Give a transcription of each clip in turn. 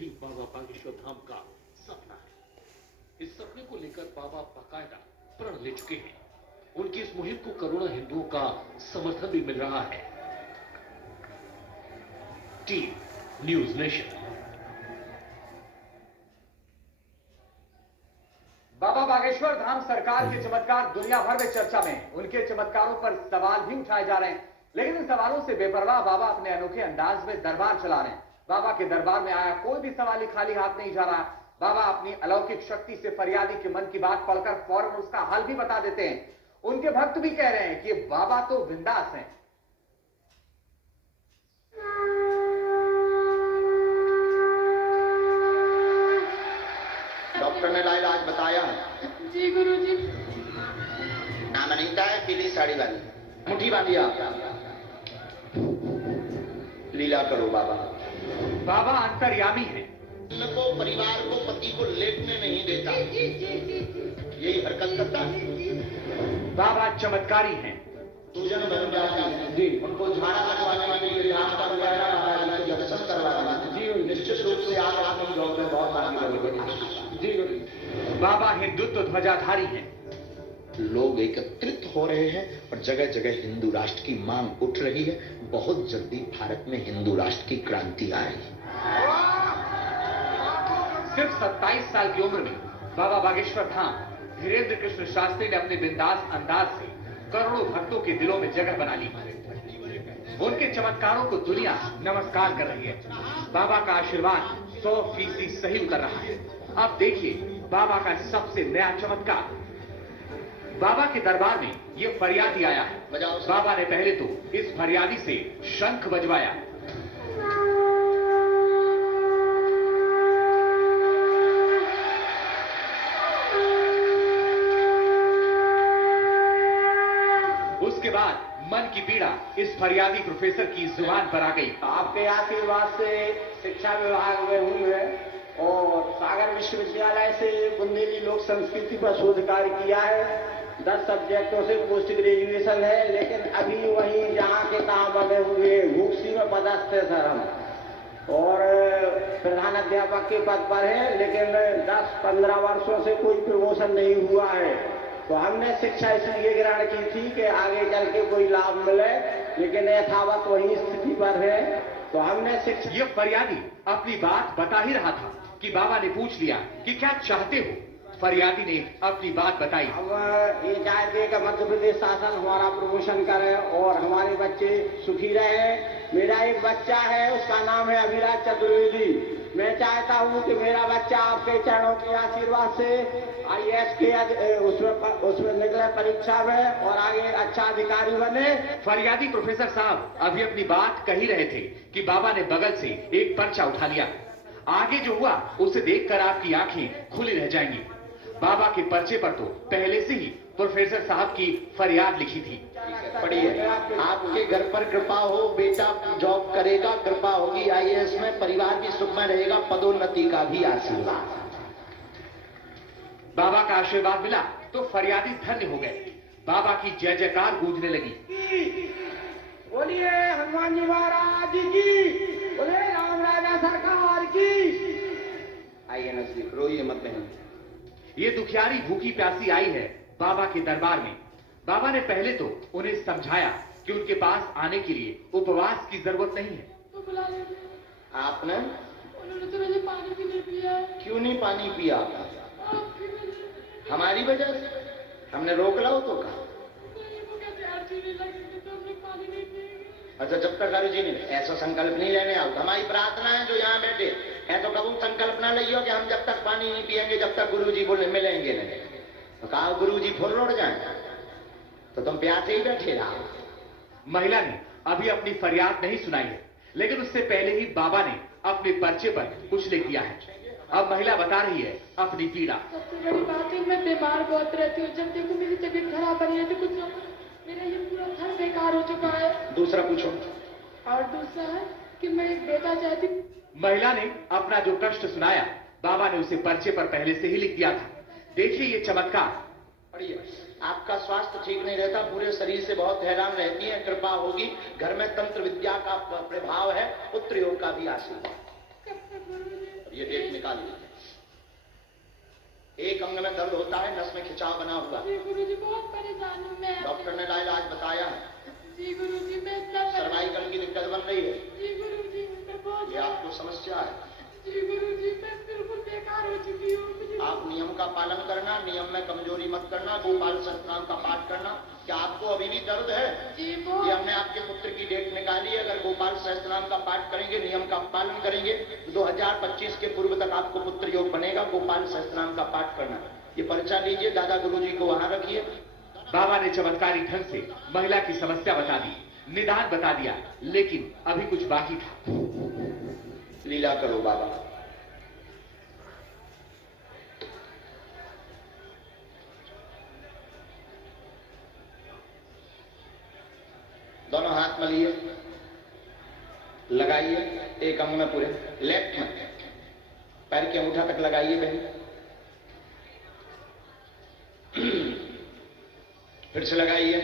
यही बाबा बागेश्वर धाम का सपना है। इस सपने को लेकर बाबा बाकायदा प्रण ले चुके हैं। उनकी इस मुहिम को करोड़ों हिंदुओं का समर्थन भी मिल रहा है। Team news nation. Baba Bageshwar Dham Sarkar के चमत्कार दुनिया भर में चर्चा में। उनके चमत्कारों पर सवाल भी उठाए जा रहे हैं, लेकिन इन सवालों से बेपरवाह बाबा अपने अनोखे अंदाज में दरबार चला रहे हैं। बाबा के दरबार में आया कोई भी सवाल खाली हाथ नहीं जा रहा। बाबा अपनी अलौकिक शक्ति से फरियादी के मन की बात पढ़कर फौरन उसका हल भी बता देते हैं। उनके भक्त भी कह रहे हैं कि बाबा तो बिंदास हैं। डॉक्टर ने इलाज बताया है। जी गुरुजी। नाम अनीता है, पीली साड़ी वाली, मुट्ठी बांधी आप। लीला करो बाबा। बाबा अंतर्यामी है। को परिवार को पति को लेटने नहीं देता, यही हरकत करता है। बाबा चमत्कारी हैं। सूजन बन जाती है जी, उनको झाड़ा लगवाने के लिए दर्शन करवाना जी, निश्चित रूप से आप अपनी जॉब में बहुत आगे बढ़ेंगे जी। बाबा हिंदुत्व ध्वजाधारी हैं। लोग एकत्रित हो रहे हैं और जगह जगह हिंदू राष्ट्र की मांग उठ रही है। बहुत जल्दी भारत में हिंदू राष्ट्र की क्रांति आएगी। सिर्फ 27 साल की उम्र में बाबा बागेश्वर धाम धीरेन्द्र कृष्ण शास्त्री ने अपने बिंदास अंदाज से करोड़ों भक्तों के दिलों में जगह बना ली। उनके चमत्कारों को दुनिया नमस्कार कर रही है। बाबा का आशीर्वाद 100% सही उतर रहा है। अब देखिए बाबा का सबसे नया चमत्कार। बाबा के दरबार में ये फरियादी आया है। बाबा ने पहले तो इस फरियादी से शंख बजवाया। उसके बाद मन की पीड़ा इस फरियादी प्रोफेसर की जुबान पर आ गई। आपके आशीर्वाद से शिक्षा विभाग में हूँ मैं, और सागर विश्वविद्यालय से बुंदेली लोक संस्कृति पर शोध कार्य किया है। 10 सब्जेक्टों से पोस्ट ग्रेजुएशन है, लेकिन अभी वहीं जहाँ के काम बने हुए घूसी में पदस्थ है सर हम, और प्रधान अध्यापक के पद पर है, लेकिन 10-15 वर्षों से कोई प्रमोशन नहीं हुआ है। तो हमने शिक्षा इसलिए ग्रहण की थी कि आगे चल के कोई लाभ मिले, लेकिन यथावत वही स्थिति पर है। तो हमने शिक्षा। ये फरियादी अपनी बात बता ही रहा था कि बाबा ने पूछ लिया कि क्या चाहते हो। फरियादी ने अपनी बात बताई। अब ये चाहते कि मध्य प्रदेश शासन हमारा प्रमोशन करे और हमारे बच्चे सुखी रहे। मेरा एक बच्चा है, उसका नाम है अभिराज चतुर्वेदी। मैं चाहता हूं कि मेरा बच्चा आपके चरणों के आशीर्वाद से IAS के उसमें निकले परीक्षा में और आगे अच्छा अधिकारी बने। फरियादी प्रोफेसर साहब अभी अपनी बात कह ही रहे थे कि बाबा ने बगल से एक पर्चा उठा लिया। आगे जो हुआ उसे देखकर आपकी आंखें खुली रह जाएंगी। बाबा के पर्चे पर तो पहले से ही प्रोफेसर साहब की फरियाद लिखी थी। पढ़िए, आपके घर पर कृपा हो, बेटा जॉब करेगा, कृपा होगी IAS में, परिवार भी सुख में रहेगा, पदोन्नति का भी आशीर्वाद। बाबा का आशीर्वाद मिला तो फरियादी धन्य हो गए। बाबा की जय जयकार गूंजने लगी। बोलिए हनुमान जी महाराज की, बोले राम राजा सरकार की। आइए नजदीक, रोइए मत बहन। ये दुखियारी भूखी प्यासी आई है बाबा के दरबार में। बाबा ने पहले तो उन्हें समझाया कि उनके पास आने के लिए उपवास की जरूरत नहीं है। तो बुला लेते। आपने? उन्होंने तो मुझे पानी भी नहीं पिया है। क्यों नहीं पानी पिया? आपकी वजह से। हमारी वजह से? हमने रोक लाओ तो कहा। नहीं, वो कहते अर्जी नहीं लगेगी तो हम लोग पानी नहीं पिएंगे। अच्छा, जब तक अर्जी नहीं, ऐसा संकल्प नहीं लेने आओ। हमारी प्रार्थना है जो यहाँ बैठे है, तो कबू संकल्प ना लियो कि हम जब तक पानी नहीं पिएंगे जब तक गुरुजी बोले मिलेंगे नहीं। तो कहा गुरुजी फुल रोड जाए तो तुम प्यासे ही बैठे रहो। महिला ने अभी अपनी फरियाद नहीं सुनाई है, लेकिन उससे पहले ही बाबा ने अपने पर्चे पर कुछ लिख दिया है। अब महिला बता रही है अपनी पीड़ा। सबसे बड़ी बात है मैं बीमार बहुत रहती हूँ। जब देखो मेरी तबीयत खराब बनी रहती, कुछ मेरा ये पूरा घर बेकार हो चुका है। दूसरा पूछो। और दूसरा है कि मैं एक बेटा चाहती हूँ। महिला ने अपना जो कष्ट सुनाया बाबा ने उसे पर्चे पर पहले से ही लिख दिया था। देखिए ये चमत्कार। पढ़िए, आपका स्वास्थ्य ठीक नहीं रहता, पूरे शरीर से बहुत हैरान रहती है, कृपा होगी। घर में तंत्र विद्या का प्रभाव है, पुत्र योग का भी आशीर्वाद। एक अंग में दर्द होता है, नस में खिंचाव बना हुआ। जी गुरुजी बहुत परेशान हूँ मैं। डॉक्टर ने इलाज बताया है। जी गुरुजी मैं इतना सर्वाइकल की दिक्कत बन रही है। जी गुरुजी मैं बहुत ये आपको समस्या है। जी गुरुजी मैं बिल्कुल बेकार हो चुकी हूँ। आप नियम का पालन करना, नियम में कमजोरी मत करना, गोपाल सहस्त्रनाम का पाठ करना। क्या आपको अभी भी दर्द है? जी ये बहुत। हमने आपके पुत्र की डेट निकाली है। अगर गोपाल सहस्त्रनाम का पाठ करेंगे, नियम का पालन करेंगे, 2025 के पूर्व तक आपको पुत्र योग बनेगा। गोपाल सहस्त्रनाम का पाठ करना। ये पर्चा लीजिए, दादा गुरुजी को वहां रखिए। बाबा ने चमत्कारी ढंग से महिला की समस्या बता दी, निदान बता दिया, लेकिन अभी कुछ बाकी था। लीला करो बाबा। दोनों हाथ मलिए, लगाइए एक अंग में पूरे, लेफ्ट में पैर के अंगूठा तक लगाइए बहन। फिर से लगाइए।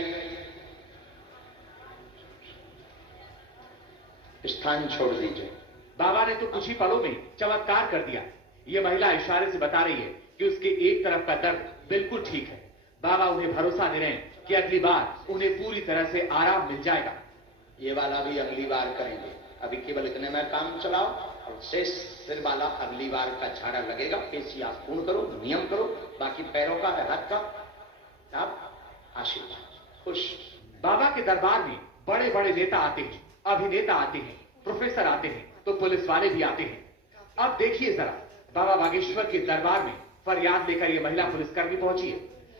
स्थान छोड़ दीजिए। बाबा ने तो कुछ ही पलों में चमत्कार कर दिया। ये महिला इशारे से बता रही है कि उसके एक तरफ का दर्द बिल्कुल ठीक है। बाबा उन्हें भरोसा दे रहे हैं कि अगली बार उन्हें पूरी तरह से आराम मिल जाएगा। ये वाला भी अगली बार करेंगे। अभी केवल इतने में काम चलाओ और शेष सिर वाला अगली बार का झाड़ा लगेगा। पेशियां पूर्ण करो, नियम करो। बाकी पैरों का, हाथ का आप आशीर्वाद खुश। बाबा के दरबार में बड़े बड़े नेता आते हैं, अभिनेता आते हैं, प्रोफेसर आते हैं, तो पुलिस वाले भी आते हैं। अब देखिए जरा, बाबा बागेश्वर के दरबार में फरियाद लेकर ये महिला पुलिसकर्मी पहुंची है।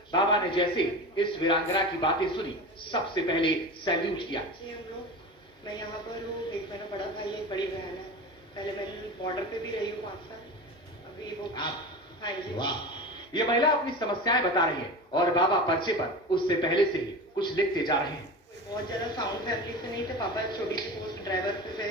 बाबा ने जैसे इस वीरांगना की बातें सुनी, सबसे पहले सैल्यूट किया। मैं यहाँ पर हूँ, एक मेरा बड़ा भाई है, एक बड़ी बहन है। पहले मैं बॉर्डर पे भी रही हूँ 5 साल। अभी वो हाँ जी। वाह। ये महिला अपनी समस्याएं बता रही है और बाबा पर्चे पर उससे पहले से ही कुछ लिखते जा रहे हैं। बहुत ज्यादा साउंड फैमिली से नहीं थे। पापा छोटी सी पोस्ट ड्राइवर से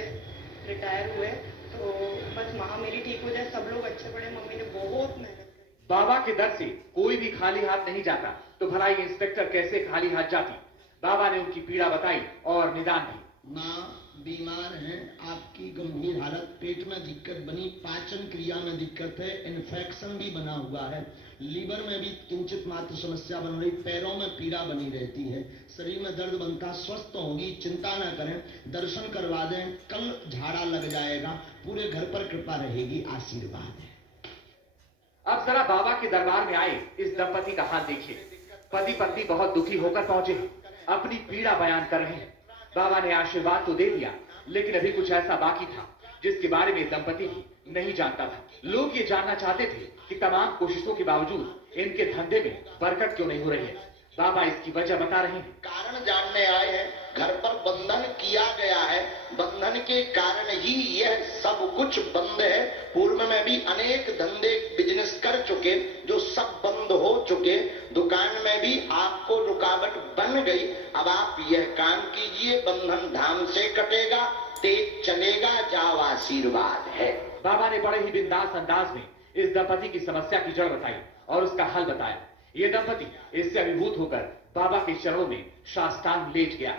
रिटायर हुए, तो बस माँ मेरी ठीक हो जाए, सब लोग अच्छे पड़े। मम्मी ने बहुत मेहनत करी। बाबा के दर से कोई भी खाली हाथ नहीं जाता, तो भला ये इंस्पेक्टर कैसे खाली हाथ जाती। बाबा ने उनकी पीड़ा बताई और निदान दी। माँ बीमार हैं, आपकी गंभीर हालत, पेट में दिक्कत बनी, पाचन क्रिया में दिक्कत है, इन्फेक्शन भी बना हुआ है, लीवर में भी किंचित मात्र समस्या बन रही, पैरों में पीड़ा बनी रहती है, शरीर में दर्द बनता, स्वस्थ होगी, चिंता न करें, दर्शन करवा दें, कल झाड़ा लग जाएगा, पूरे घर पर कृपा रहेगी, आशीर्वाद है। अब जरा बाबा के दरबार में आए इस दंपति का हाल देखिए। पति पत्नी बहुत दुखी होकर पहुंचे हैं, अपनी पीड़ा बयान कर रहे हैं। बाबा ने आशीर्वाद तो दे दिया, लेकिन अभी कुछ ऐसा बाकी था जिसके बारे में दंपति ही नहीं जानता था। लोग ये जानना चाहते थे कि तमाम कोशिशों के बावजूद इनके धंधे में बरकत क्यों नहीं हो रही है। बाबा इसकी वजह बता रहे हैं। कारण जानने आए हैं। घर पर बंधन किया गया है, बंधन के कारण ही यह सब कुछ बंद है। पूर्व में भी अनेक धंधे बिजनेस कर चुके, जो सब बंद हो चुके। दुकान में भी आपको रुकावट बन गई। अब आप यह काम कीजिए, बंधन धाम से कटेगा, तेज चलेगा, जाओ आशीर्वाद है। बाबा ने बड़े ही बिंदास अंदाज में इस दंपति की समस्या की जड़ बताई और उसका हल बताया। ये दंपति इससे अभिभूत होकर बाबा के चरणों में साष्टांग लेट गया।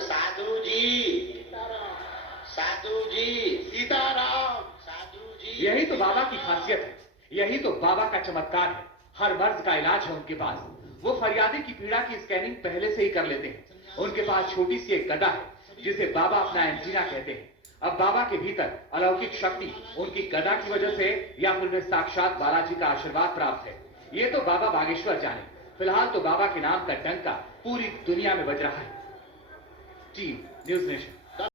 साधु जी, साधु जी, सीताराम, साधु जी। यही तो बाबा की खासियत है, यही तो बाबा का चमत्कार है। हर मर्ज का इलाज है उनके पास। वो फरियादी की पीड़ा की स्कैनिंग पहले से ही कर लेते हैं। उनके पास छोटी सी एक गदा है जिसे बाबा अपना एंटीना कहते हैं। अब बाबा के भीतर अलौकिक शक्ति उनकी गदा की वजह से या फिर उन्हें साक्षात बालाजी का आशीर्वाद प्राप्त है, ये तो बाबा बागेश्वर जाने। फिलहाल तो बाबा के नाम का डंका पूरी दुनिया में बज रहा है। Team news nation.